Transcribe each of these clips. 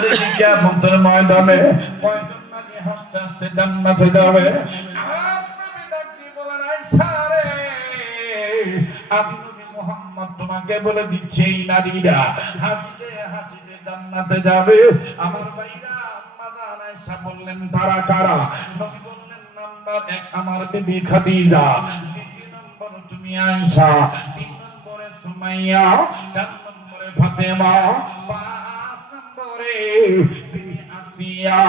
দেখি কিয়ামতের ময়দানে কয়জন নারী হাসতে হাসতে জান্নাতে যাবে। আর নবী ডাক দিয়ে বলেন, আয়েশা রে, আমি নবী মুহাম্মদ তোমাকে বলে দিচ্ছি এই নারীরা হাসিতে হাসিতে জান্নাতে যাবে। আমার ভাইরা আম্মা জান আয়েশা বললেন, তারা কারা? নবী বললেন, নাম্বার 1 আমার বিবি খাদিজা, দ্বিতীয় নম্বর তুমি আয়েশা, 3 নম্বরে সুমাইয়া, 4 নম্বরে ফাতেমা, 5 নম্বরে বিবি আসিয়া,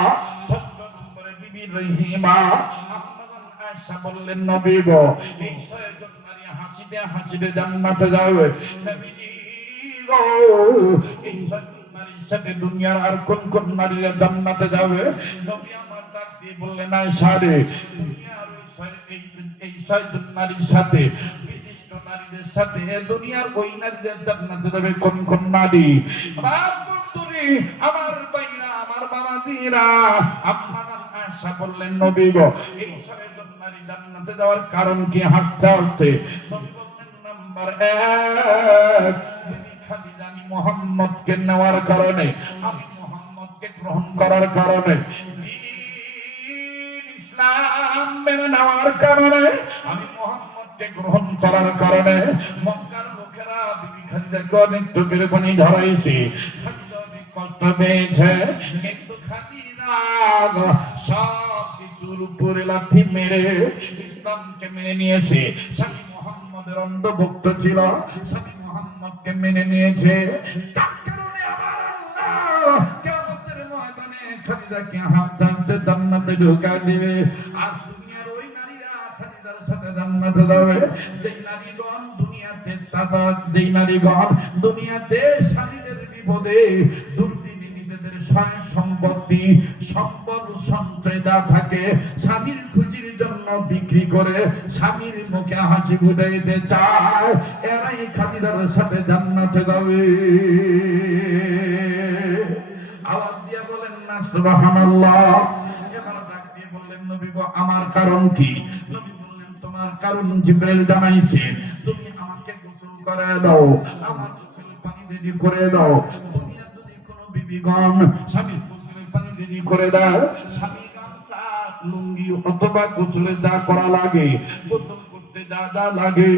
6 নম্বরে বিবি রহিমা। আম্মা জান আয়েশা বললেন, নবী গো, এই 6 জন নারী হাসিতে হাসিতে জান্নাতে যাবে। নবীজি গো, এই 6 জন নারীর সাথে দুনিয়ার আর কোন কোন নারীরা জান্নাতে যাবে? নবী আমার ডাক দিয়ে বললেন, আয়েশা রে, দুনিয়ার এই 6 জন নারীর সাথে, বিশিষ্ট নারীদের সাথে দুনিয়ার ওই নারীদের জান্নাতে যাবে কোন কোন নারী? আমার বন্ধুরে, আমার ভাইরা, আমার বাবাজিরা, আম্মা জান আয়েশা বললেন, নবী গো, এই 6 জন নারী জান্নাতে যাওয়ার কারণ কি? হাসতে হাসতে নবী বললেন, নাম্বার 1 বিবি খাদিজা, আমি মুহাম্মদকে নেওয়ার কারণে, আমি মুহাম্মদকে গ্রহণ করার কারণে, ইসলাম মেনে নেওয়ার কারণে, আমি মুহাম্মদকে গ্রহণ করার কারণে মক্কার লোকেরা বিবি খাদিজাকে অনেক চোখের পানি ঝরাইছে। খাদিজা অনেক কষ্ট পেয়েছে, কিন্তু খাদিজা সব কিছুর উপরে লাথি মেরে ইসলামকে মেনে নিয়েছে। স্বামী মুহাম্মদের অন্ধভক্ত ছিল, স্বামী মুহাম্মদকে মেনে নিয়েছে। তার কারণে আমার আল্লাহ কিয়ামতের ময়দানে খাদিজাকে হাসতে হাসতে জান্নাতে ঢোকা দিবে। আর দুনিয়ার ওই নারীরা খাদিজার সাথে জান্নাতে যাবে যেই নারীগণ দুনিয়াতে যেই নারীগণ দুনিয়াতে স্বামীদের বিপদে দুর্দিনে নিজেদের সম্পত্তি সম্পদ সঞ্চয় যা থাকে স্বামীর খুশির জন্য বিক্রি করে স্বামীর মুখে হাসি ফুটাইতে চায়, এরাই খাদিজার সাথে জান্নাতে যাবে। আওয়াজ দিয়ে বলেন না সুবহানাল্লাহ। এবার ডাক দিয়ে বললেন, নবী গো, আমার কারণ কি? নবী বললেন, তোমার কারণ জিবরাইল জানাইছে, তুমি আমাকে গোসল করে দাও, আমার গোসল পানি রেডি করে দাও। দুনিয়া যদি কোনো বিবিগণ স্বামী গোসলের পানি রেডি করে দেয়, স্বামী গামছা লুঙ্গি অথবা গোসলে যা করা লাগে, গোসল করতে যা যা লাগে,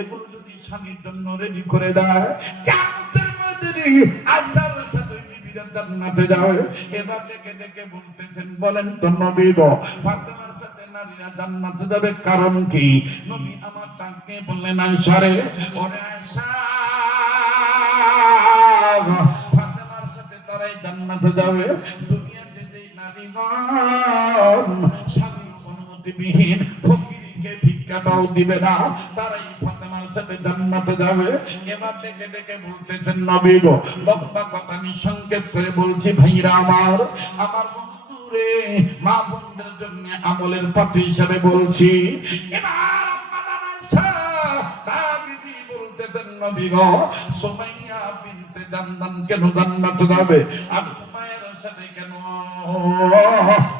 এগুলো যদি স্বামীর জন্য রেডি করে দেয়, কিয়ামতের ময়দানে আয়েশার সাথে বিবিরা জান্নাতে যাবে। এবার ডেকে ডেকে বলতেছেন, বলেন তো নবী গো, ফাতেমার সাথে নারীরা জান্নাতে যাবে কারণ কি? নবী আমার ডাকে বললেন, আয়েশা রে, ওরে আয়েশা, ফাতেমার সাথে তারাই জান্নাতে যাবে দুনিয়াতে যেই নারীগণ স্বামীর অনুমতিবিহীন ফকিরকে ভিক্ষাটাও দিবে না, তারাই ফাতেমার সাথে জান্নাতে যাবে। এবার ডেকে ডেকে বলতেছেন, নবী গো, লম্বা কথা আমি সংক্ষেপ করে বলছি, ভাইরা আমার, আমার বন্ধুরে, মা বোনদের জন্য আমলের পাত্র হিসাবে বলছি। এবার আম্মা জান আয়েশা ডাক দিয়ে বলতেছেন, নবী গো, সুমাইয়া বিনতে জান্নাত কেন জান্নাতে যাবে? আর সুমাইয়ার সাথে কেন,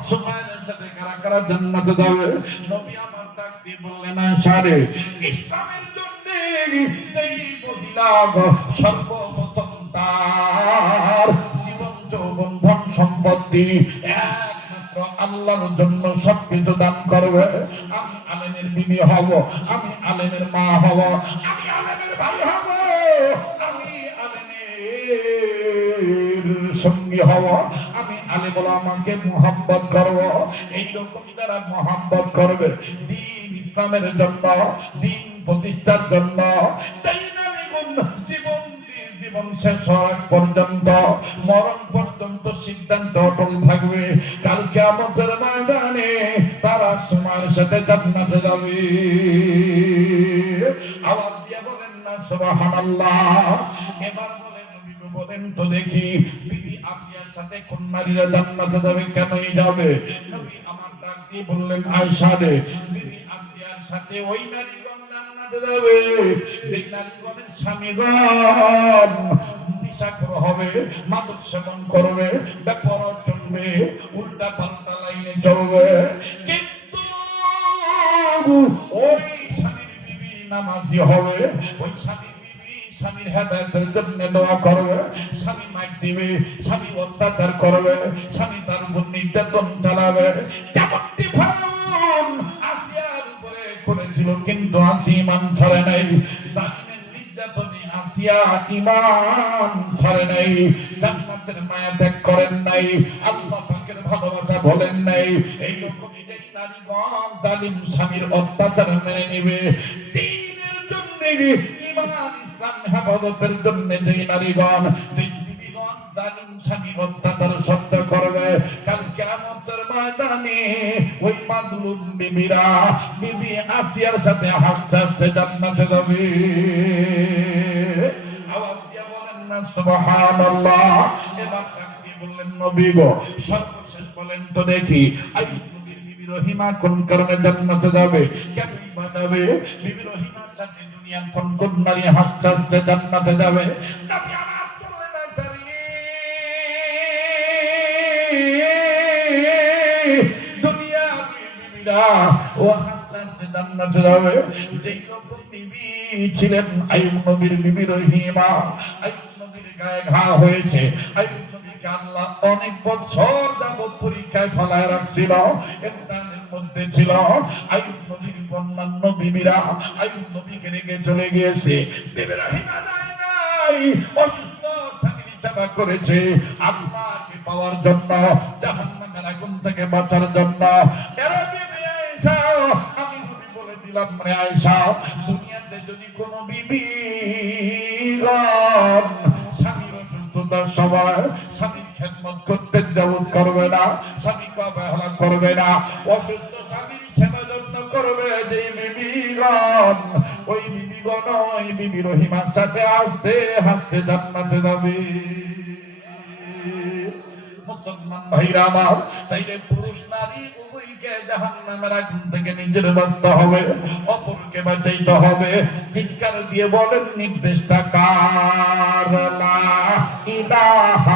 সুমাইয়ার সাথে কারা কারা জান্নাতে যাবে? নবী আমার ডাক দিয়ে বললেন, আয়েশা রে, ইসলামের জন্য যেই মহিলা সর্বপ্রথম তার জীবন যৌবন ধন সম্পত্তি একমাত্র আল্লাহর জন্য সবকিছু দান করবে, আমি আলেমের বিবি হব, আমি আলেমের মা হব, আমি আলেমের ভাই হব, আমি আলেমের সঙ্গী হব, আমি আলেম ওলামাকে মুহাব্বত করব। এইরকম যারা মুহাব্বত করবে দ্বীন ইসলামের জন্য, দ্বীন প্রতিষ্ঠার জন্য, জীবন শেষ হওয়ার পর্যন্ত, মরণ পর্যন্ত সিদ্ধান্ত অটল থাকবে, কাল কিয়ামতের ময়দানে তারা তোমার সাথে জান্নাতে যাবে। আওয়াজ দিয়ে বলেন না সুবহানাল্লাহ। এবার বলেন, নবী বলেন তো দেখি, বিবি আসিয়ার সাথে কোন নারীরা জান্নাতে যাবে, কেনই যাবে? নবী আমার ডাক দিয়ে বললেন, আয়েশা রে, বিবি আসিয়ার সাথে ওই নারীগণ জান্নাতে যাবে যেই নারীগণের স্বামীগণ নিশাখোর হবে, মাদক সেবন করবে, বেপরোয়া চলবে, উল্টা পাল্টা লাইনে চলবে, কিন্তু ওই স্বামীর বিবি নামাজি হবে, ওই স্বামীর বিবি স্বামীর হেদায়েতের জন্য দোয়া করবে, স্বামী মার দিবে, স্বামী অত্যাচার করবে, স্বামী তার উপর নির্যাতন চালাবে। যেমনটি ফেরাউন আসিয়ার উপরে করেছিল, কিন্তু আসিয়া ঈমান ছাড়ে নাই। জালিমের নির্যাতনে আসিয়া ঈমান ছাড়ে নাই, জান্নাতের মায়া ত্যাগ করেন নাই, আল্লাহ পাকের ভালোবাসা বলেন নাই। এইরকমই যেই নারীগণ জালিম স্বামীর অত্যাচার মেনে নিবে, দ্বীনের জন্য ঈমান ইসলাম হেফাজতের জন্য যেই নারীগণ, যেই বিবিগণ জালিম স্বামীর অত্যাচার সহ্য করবে, কাল কিয়ামতের ময়দানে ওই মাজলুম বিবিরা বিবি আসিয়ার সাথে হাসতে হাসতে জান্নাতে যাবে। আওয়াজ দিয়ে বলেন না সুবহানাল্লাহ। এবার ডাক দিয়ে বললেন, নবী গো সর্বশেষ বলেন তো দেখি, আইয়ুব নবীর বিবি রহিমা কোন কারণে জান্নাতে যাবে, কেনই বা যাবে? বিবি রহিমার সাথে দুনিয়ার কোন কোন নারী হাসতে হাসতে জান্নাতে যাবে? নবী আমার বললেন, দুনিয়ার বিবিরা ও হাসতে হাসতে জান্নাতে যাবে। যেই রকম বিবি ছিলেন আইয়ুব নবীর বিবি রহিমা, আইয়ুব নবীর গায়ে ঘা হয়েছে, আইয়ুব নবীকে আল্লাহ অনেক বছর যাবত পরীক্ষায় ফেলায় রাখছিল। ইমতিহানের মধ্যে ছিল। আইয়ুব নবীর অন্যান্য বিবিরা আইয়ুব নবীকে রেখে চলে গিয়েছে, বিবি রহিমা যায় নাই, অসুস্থ স্বামীর সেবা করেছে আল্লাহকে পাওয়ার জন্য, জাহান্নামের আগুন থেকে বাঁচার জন্য। এর বিবি আয়েশা, আমি নবী বলে দিলাম রে আয়েশা, দুনিয়াতে যদি কোনো বিবি স্বামীর অসুস্থতার সময় স্বামীর খেদমত করতে দেওয়াত করবে না, স্বামীকে অবহেলা করবে না, অসুস্থ স্বামীর সেবা যত্ন করবে যে বিবিগণ, ওই বিবিগণ ওই বিবি রহিমার সাথে হাসতে হাসতে জান্নাতে যাবে। মুসলমান ভাইরা আমার, তাইলে পুরুষ নারী উভয়কে জাহান্নামের আগুন থেকে নিজের বাঁচতে হবে, অপরকে বাঁচাইতে হবে। চিৎকার দিয়ে বলেন, নির্দেশটা কার? লা ইলাহা